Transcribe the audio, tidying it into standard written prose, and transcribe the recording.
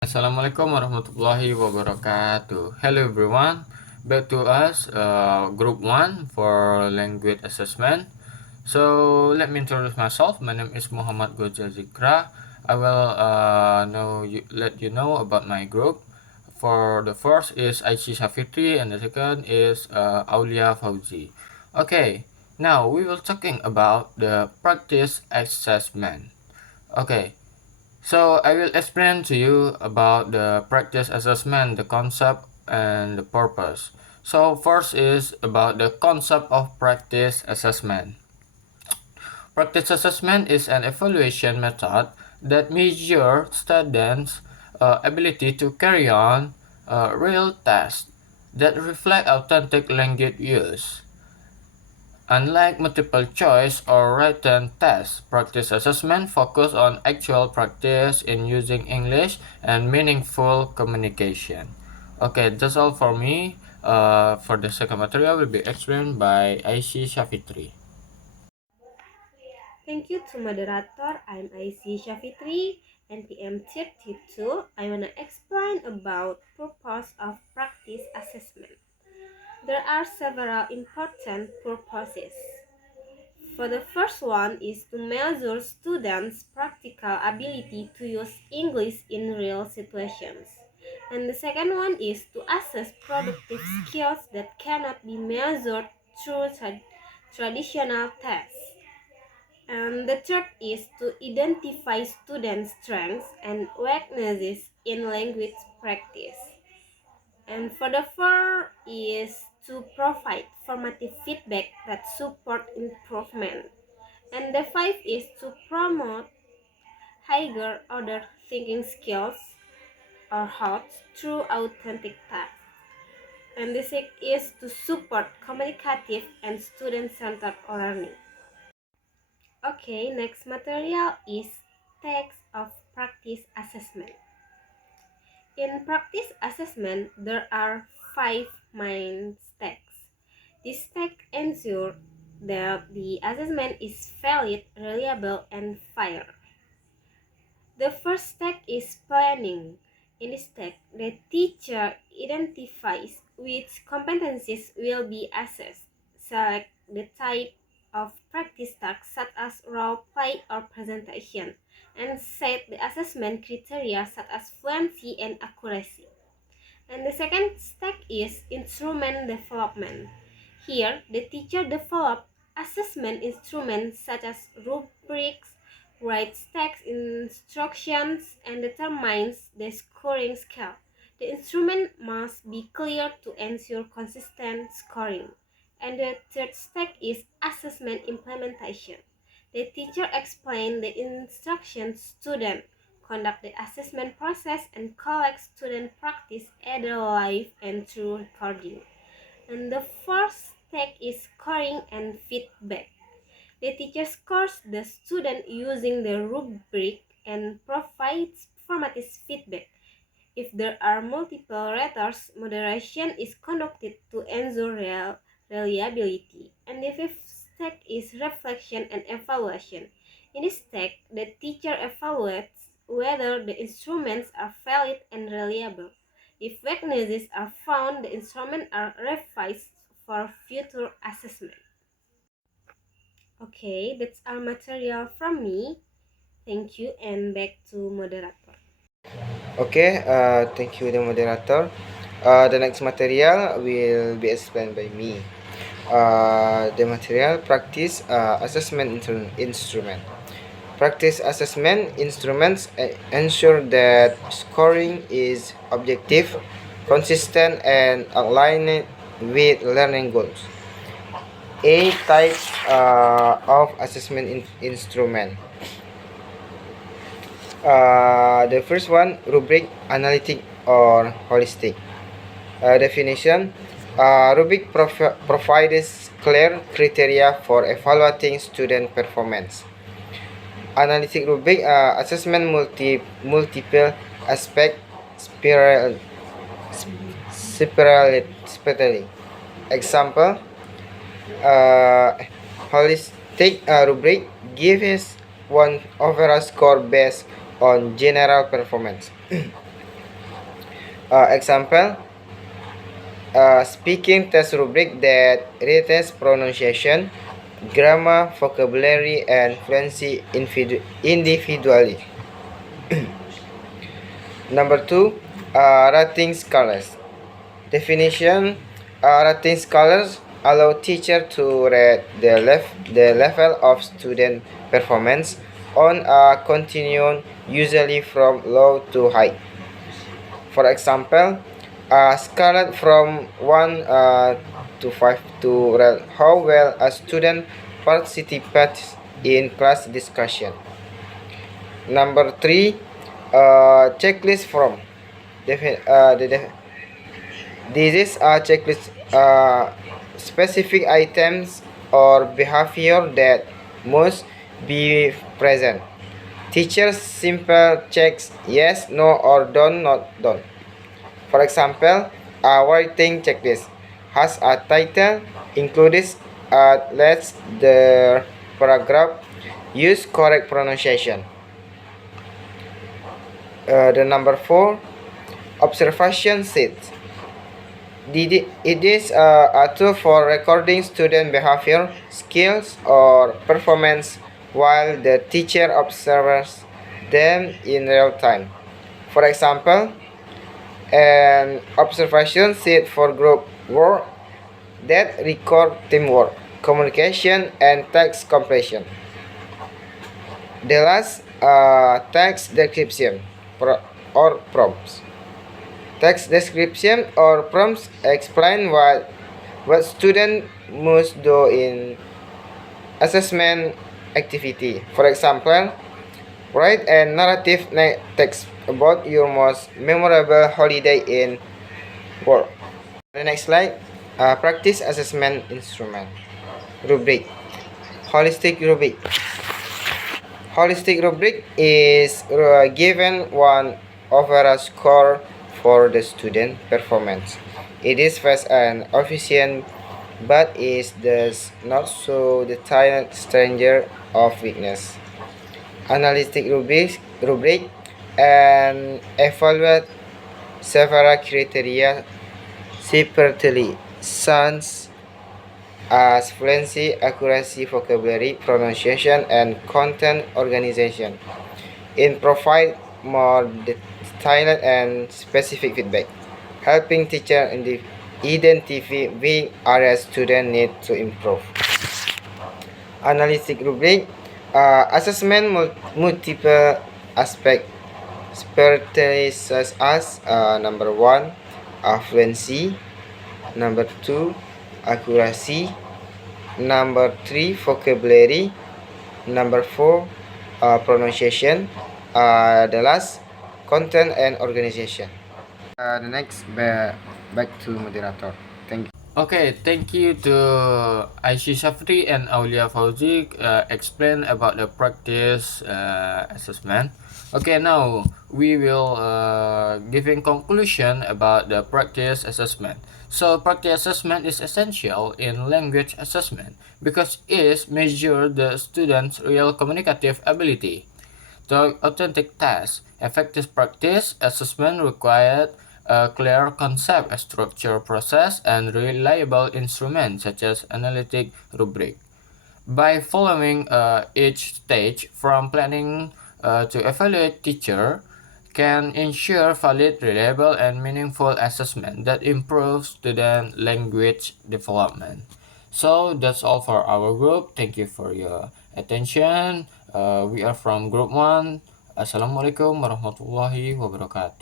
Assalamualaikum warahmatullahi wabarakatuh. Hello everyone, back to us, group 1 for language assessment. So let me introduce myself. My name is Muhammad Goja Zikra. I will let you know about my group. For the first is Aishi Shafitri and the second is Aulia Fauzi. Okay, now we will talking about the practice assessment. Okay, so I will explain to you about the practice assessment, the concept and the purpose. So first is about the concept of practice assessment. Practice assessment is an evaluation method that measures students' ability to carry on real tests that reflect authentic language use. Unlike multiple choice or written tests, practice assessment focus on actual practice in using English and meaningful communication. Okay, that's all for me. For the second material will be explained by Aishi Shafitri. Thank you to moderator. I'm IC Shafitri, NPM 32. I wanna explain about purpose of practice assessment. There are several important purposes. For the first one is to measure students' practical ability to use English in real situations. And the second one is to assess productive skills that cannot be measured through traditional tests. And the third is to identify students' strengths and weaknesses in language practice. And for the fourth is to provide formative feedback that support improvement. And the five is to promote higher order thinking skills or HOTS through authentic tasks. And the sixth is to support communicative and student-centered learning. Okay, next material is text of practice assessment. In practice assessment, there are 5 main steps. This step ensures that the assessment is valid, reliable, and fair. The first step is planning. In this step, the teacher identifies which competencies will be assessed, select the type of practice tasks such as role play or presentation, and set the assessment criteria such as fluency and accuracy. And the second step is instrument development. Here, the teacher develops assessment instruments such as rubrics, writes text instructions, and determines the scoring scale. The instrument must be clear to ensure consistent scoring. And the third step is assessment implementation. The teacher explains the instructions student conduct the assessment process, and collect student practice either live and through recording. And the fourth step is scoring and feedback. The teacher scores the student using the rubric and provides formative feedback. If there are multiple raters, moderation is conducted to ensure reliability. And the fifth step is reflection and evaluation. In this step, the teacher evaluates whether the instruments are valid and reliable. If weaknesses are found, the instruments are revised for future assessment. Okay, that's our material from me. Thank you, and back to moderator. Okay, thank you, the moderator. The next material will be explained by me. The material practice assessment instrument. Practice assessment instruments ensure that scoring is objective, consistent, and aligned with learning goals. A type of assessment instrument. The first one, rubric, analytic, or holistic. Definition. Rubric provides clear criteria for evaluating student performance. Analytic rubric assessment multiple aspect spirally. Example, holistic rubric gives one overall score based on general performance. Example, speaking test rubric that retests pronunciation, grammar, vocabulary, and fluency individually. Number 2, rating scholars. Definition: rating scholars allow teacher to rate the level of student performance on a continuum, usually from low to high. For example, a scale from 1 to 5 to rate how well a student participates in class discussion. Number 3, checklist from. This is a checklist, specific items or behavior that must be present. Teachers simple checks yes, no, or don't, not done. For example, a writing checklist has a title, includes let's the paragraph, use correct pronunciation. The number 4, observation sheet. It is a tool for recording student behavior, skills, or performance while the teacher observes them in real time. For example, an observation sheet for group work that record teamwork, communication, and task completion. The last, text description or prompts. Text description or prompts explain what student must do in assessment activity. For example, write a narrative text about your most memorable holiday in work. The next slide, practice assessment instrument. Rubric. Holistic rubric. Holistic rubric is given one overall score for the student performance. It is fast and efficient, but is thus not so detailed stranger of weakness. Analytic rubric and evaluate several criteria separately, such as fluency, accuracy, vocabulary, pronunciation, and content organization. It provide more detailed and specific feedback, helping teachers identify which areas students need to improve. Analytic rubric, assessment multiple aspects, separately such as number 1, fluency, number 2, accuracy, number 3, vocabulary, number 4, pronunciation, the last, content and organization. The next, back to moderator. Thank you. Okay, thank you to Aishi Shafri and Aulia Fauzi explain about the practice assessment. Okay, now we will giving conclusion about the practice assessment. So practice assessment is essential in language assessment because it measures the student's real communicative ability. To authentic test, effective practice assessment required a clear concept, a structured process, and reliable instruments such as analytic rubric. By following each stage from planning to evaluate, teacher can ensure valid, reliable, and meaningful assessment that improves student language development. So that's all for our group. Thank you for your attention. We are from group 1. Assalamualaikum warahmatullahi wabarakatuh.